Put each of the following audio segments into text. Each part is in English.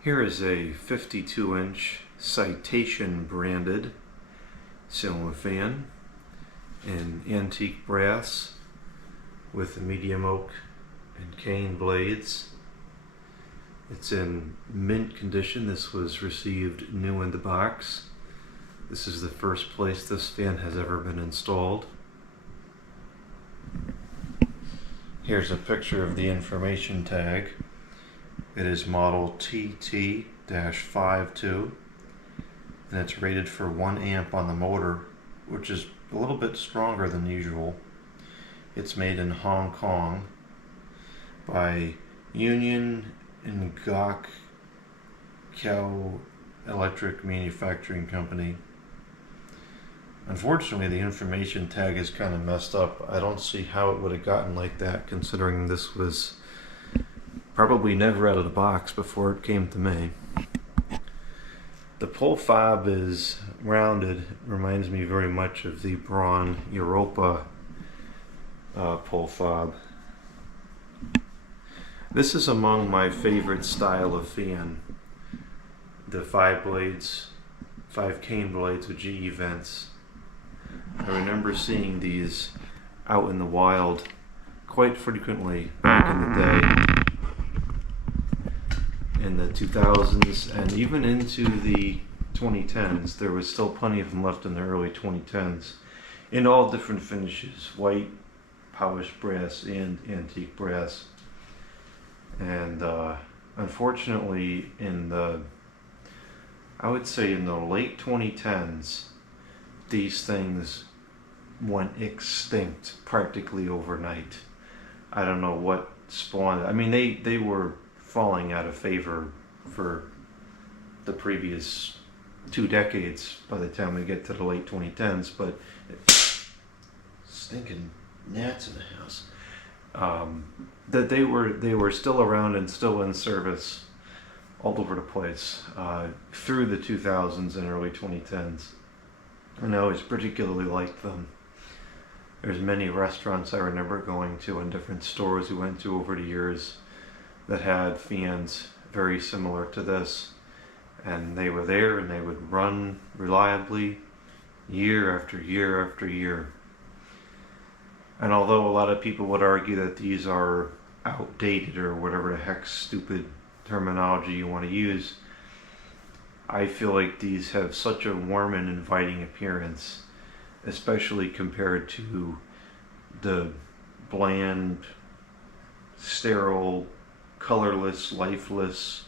Here is a 52-inch Citation branded ceiling fan in antique brass with the medium oak and cane blades. It's in mint condition. This was received new in the box. This is the first place this fan has ever been installed. Here's a picture of the information tag. It is model TT-52 and it's rated for 1 amp on the motor, which is a little bit stronger than usual. It's made in Hong Kong by Union and Gok Cow Electric Manufacturing Company. Unfortunately, the information tag is kind of messed up. I don't see how it would have gotten like that, considering this was probably never out of the box before it came to me. The pull fob is rounded. It reminds me very much of the Braun Europa pull fob. This is among my favorite style of fan. The 5 cane blades with GE vents. I remember seeing these out in the wild quite frequently back in the day, in the 2000s and even into the 2010s. There was still plenty of them left in the early 2010s in all different finishes: white, polished brass, and antique brass. And unfortunately, I would say in the late 2010s, these things went extinct practically overnight. I don't know what spawned it. I mean, they were falling out of favor for the previous 2 decades by the time we get to the late 2010s, but stinking gnats in the house. That they were still around and still in service all over the place through the 2000s and early 2010s. And I always particularly liked them. There's many restaurants I remember going to and different stores we went to over the years that had fans very similar to this, and they were there and they would run reliably year after year after year. And although a lot of people would argue that these are outdated or whatever the heck stupid terminology you want to use, I feel like these have such a warm and inviting appearance, especially compared to the bland, sterile, colorless, lifeless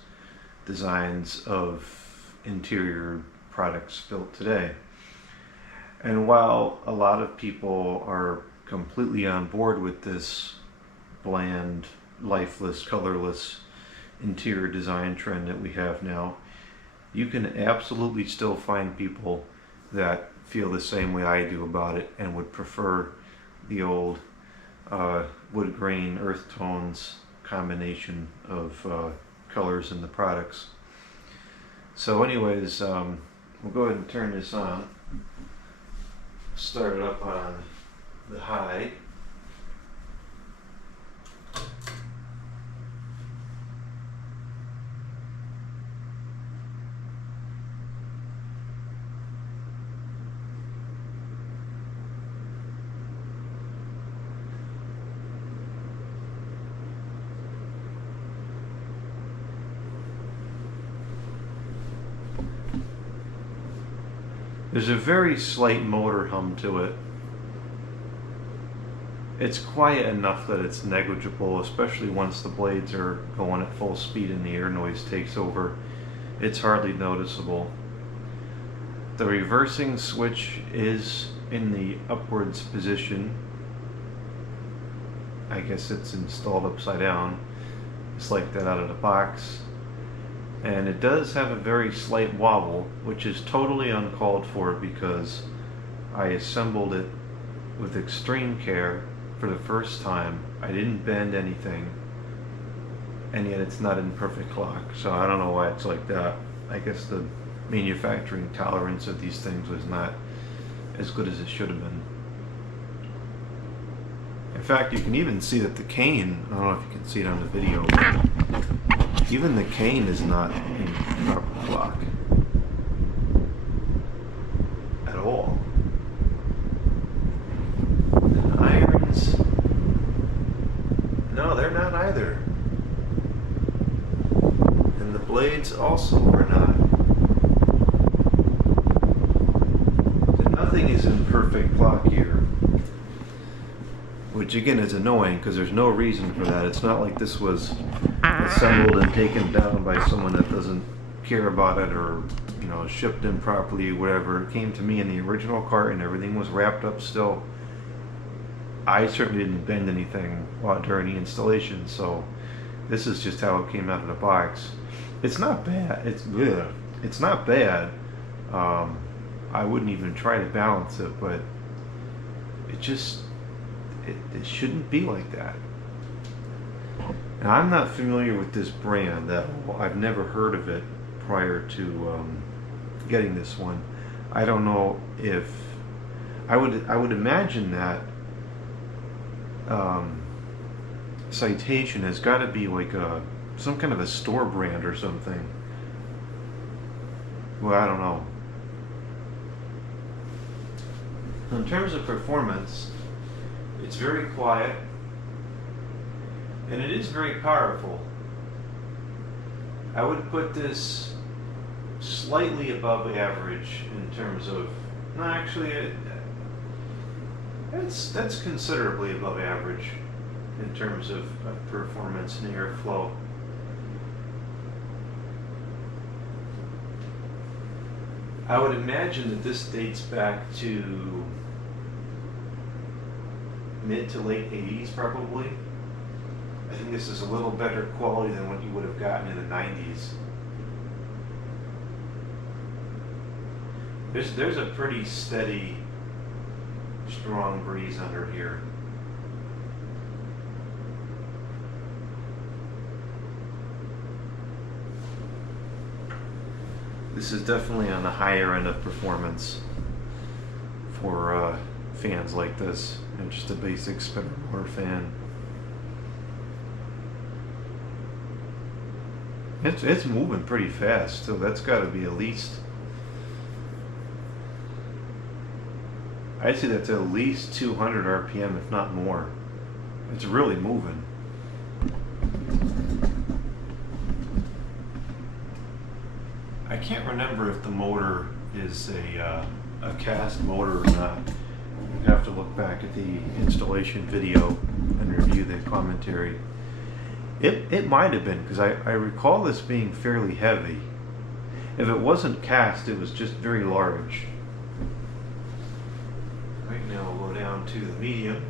designs of interior products built today. And while a lot of people are completely on board with this bland, lifeless, colorless interior design trend that we have now, you can absolutely still find people that feel the same way I do about it and would prefer the old wood grain, earth tones combination of colors in the products. So anyways, we'll go ahead and turn this on. Start it up on the high. There's a very slight motor hum to it. It's quiet enough that it's negligible, especially once the blades are going at full speed and the air noise takes over. It's hardly noticeable. The reversing switch is in the upwards position. I guess it's installed upside down. It's like that out of the box. And it does have a very slight wobble, which is totally uncalled for because I assembled it with extreme care for the first time. I didn't bend anything, and yet it's not in perfect lock. So I don't know why it's like that. I guess the manufacturing tolerance of these things was not as good as it should have been. In fact, you can even see that the cane, I don't know if you can see it on the video, Even the cane is not in proper block at all. And irons, no, they're not either. And the blades also are not. Nothing is in perfect block here. Which again is annoying because there's no reason for that. It's not like this was assembled and taken down by someone that doesn't care about it, or shipped in properly, whatever. It came to me in the original cart and everything was wrapped up still. I certainly didn't bend anything during the installation, so this is just how it came out of the box. It's not bad. It's not bad. I wouldn't even try to balance it, but it shouldn't be like that. Now, I'm not familiar with this brand. I've never heard of it prior to getting this one. I don't know if I would imagine that Citation has got to be like some kind of a store brand or something. Well, I don't know. In terms of performance, it's very quiet, and it is very powerful. I would put this slightly above average in terms of, no, actually, that's considerably above average in terms of performance and airflow. I would imagine that this dates back to mid to late 80s probably. I think this is a little better quality than what you would have gotten in the 90s. There's a pretty steady, strong breeze under here. This is definitely on the higher end of performance for fans like this, and just a basic spinner motor fan. It's moving pretty fast, so that's got to be at least, I'd say that's at least 200 RPM, if not more. It's really moving. I can't remember if the motor is a cast motor or not. You'd have to look back at the installation video and review the commentary. It might have been, because I recall this being fairly heavy. If it wasn't cast, it was just very large. Right now we'll go down to the medium.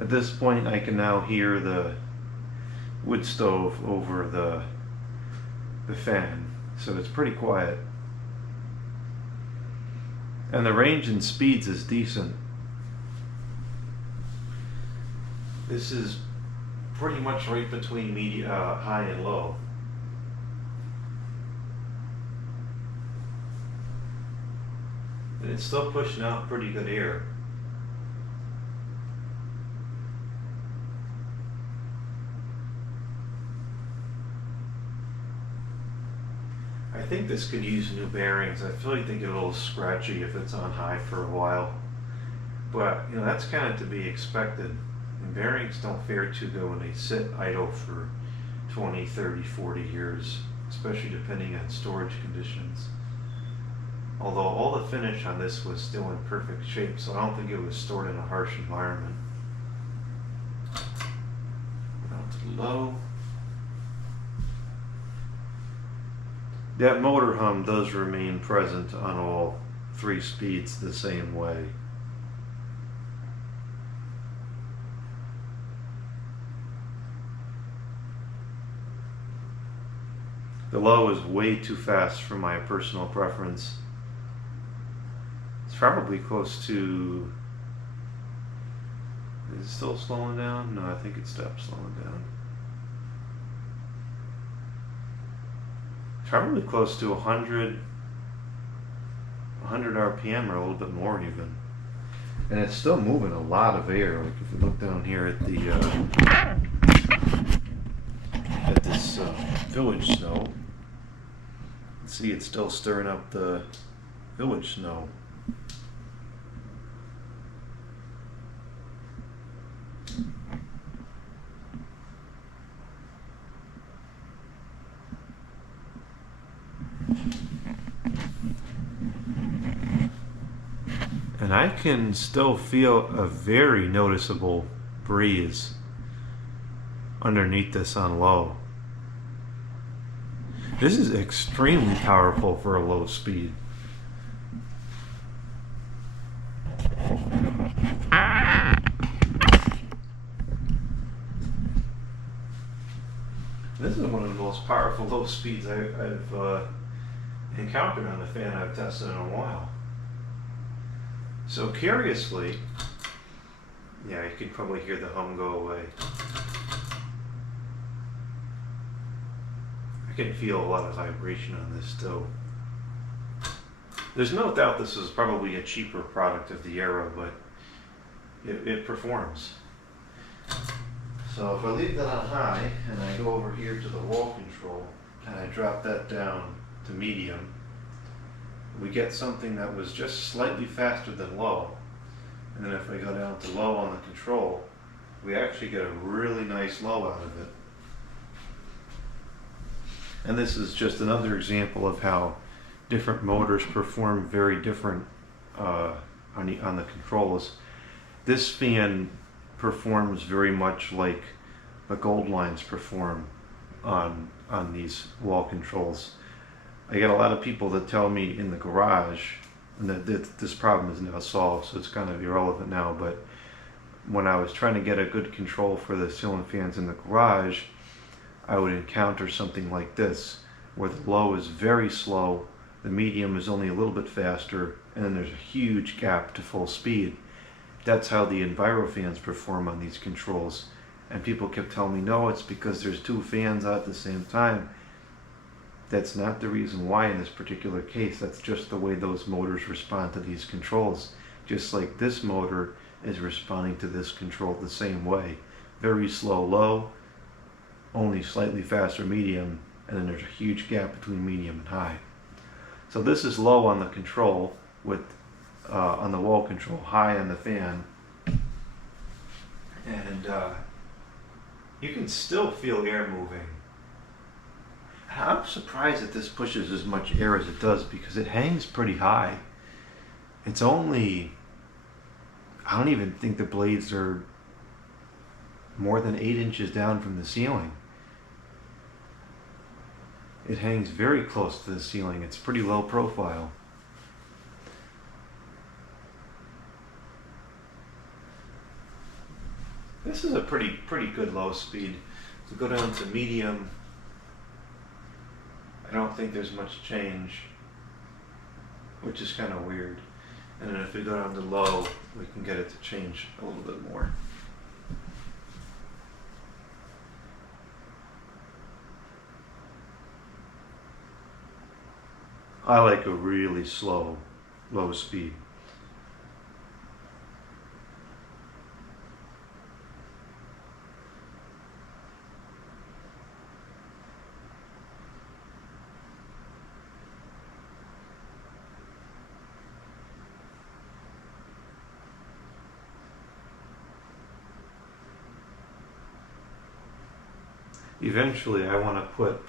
At this point I can now hear the wood stove over the fan, so it's pretty quiet. And the range and speeds is decent. This is pretty much right between high and low. And it's still pushing out pretty good air. I think this could use new bearings. I feel like they get a little scratchy if it's on high for a while. But, that's kind of to be expected. And bearings don't fare too good when they sit idle for 20, 30, 40 years, especially depending on storage conditions. Although all the finish on this was still in perfect shape, so I don't think it was stored in a harsh environment. Down to low. That motor hum does remain present on all three speeds the same way. The low is way too fast for my personal preference. It's probably close to... Is it still slowing down? No, I think it stopped slowing down. Probably close to 100 100 RPM or a little bit more even. And it's still moving a lot of air. Like if you look down here at the at this village snow, see it's still stirring up the village snow. And I can still feel a very noticeable breeze underneath this on low. This is extremely powerful for a low speed. This is one of the most powerful low speeds I've encountered on a fan I've tested in a while. So curiously, yeah, you can probably hear the hum go away. I can feel a lot of vibration on this still. There's no doubt this is probably a cheaper product of the era, but it performs. So if I leave that on high and I go over here to the wall control and I drop that down to medium, we get something that was just slightly faster than low. And then if I go down to low on the control, we actually get a really nice low out of it. And this is just another example of how different motors perform very different on the controls. This fan performs very much like the gold lines perform on these wall controls. I get a lot of people that tell me in the garage, and that this problem is now solved, so it's kind of irrelevant now, but when I was trying to get a good control for the ceiling fans in the garage, I would encounter something like this, where the low is very slow, the medium is only a little bit faster, and then there's a huge gap to full speed. That's how the Enviro fans perform on these controls. And people kept telling me, no, it's because there's two fans out at the same time. That's not the reason why in this particular case. That's just the way those motors respond to these controls. Just like this motor is responding to this control the same way. Very slow low, only slightly faster medium, and then there's a huge gap between medium and high. So this is low on the control with on the wall control, high on the fan, and you can still feel air moving. I'm surprised that this pushes as much air as it does because it hangs pretty high. It's only, I don't even think the blades are more than 8 inches down from the ceiling. It hangs very close to the ceiling. It's pretty low profile. This is a pretty good low speed. To go down to medium, I don't think there's much change, which is kind of weird. And then if we go down to low, we can get it to change a little bit more. I like a really slow, low speed. Eventually, I want to put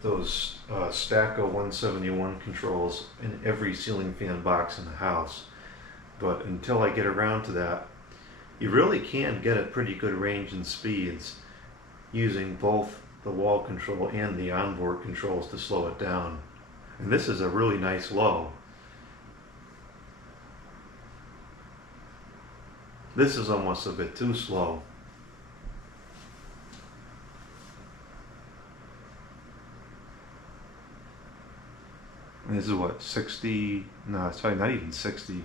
those Stacko 171 controls in every ceiling fan box in the house. But until I get around to that, you really can get a pretty good range in speeds using both the wall control and the onboard controls to slow it down. And this is a really nice low. This is almost a bit too slow. This is what, 60? No, it's probably not even 60.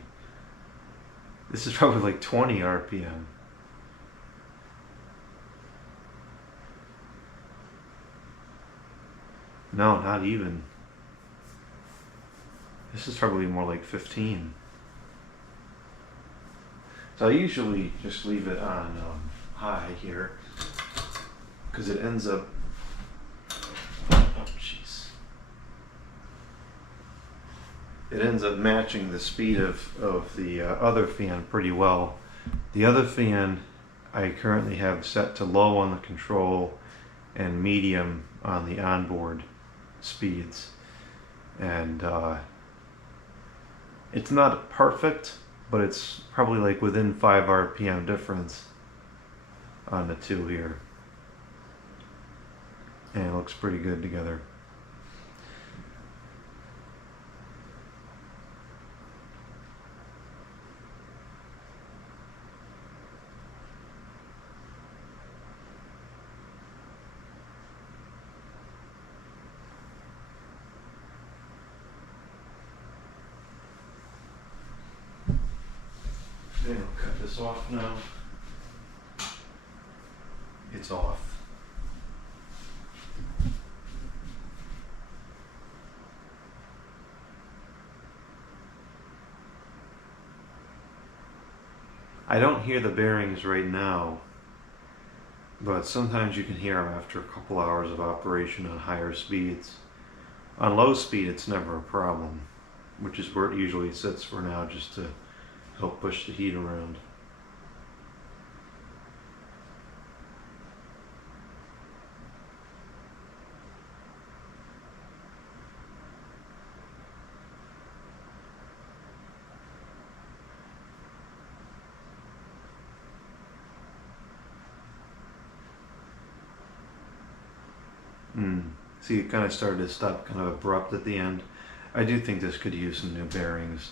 This is probably like 20 RPM. No, not even. This is probably more like 15. So I usually just leave it on high here because it ends up, oh jeez, it ends up matching the speed of the other fan pretty well. The other fan I currently have set to low on the control and medium on the onboard speeds, and it's not perfect, but it's probably like within 5 RPM difference on the two here, and it looks pretty good together. Okay, I'll cut this off now. It's off. I don't hear the bearings right now, but sometimes you can hear them after a couple hours of operation on higher speeds. On low speed, it's never a problem, which is where it usually sits for now, just to help push the heat around. See, it kind of started to stop kind of abrupt at the end. I do think this could use some new bearings.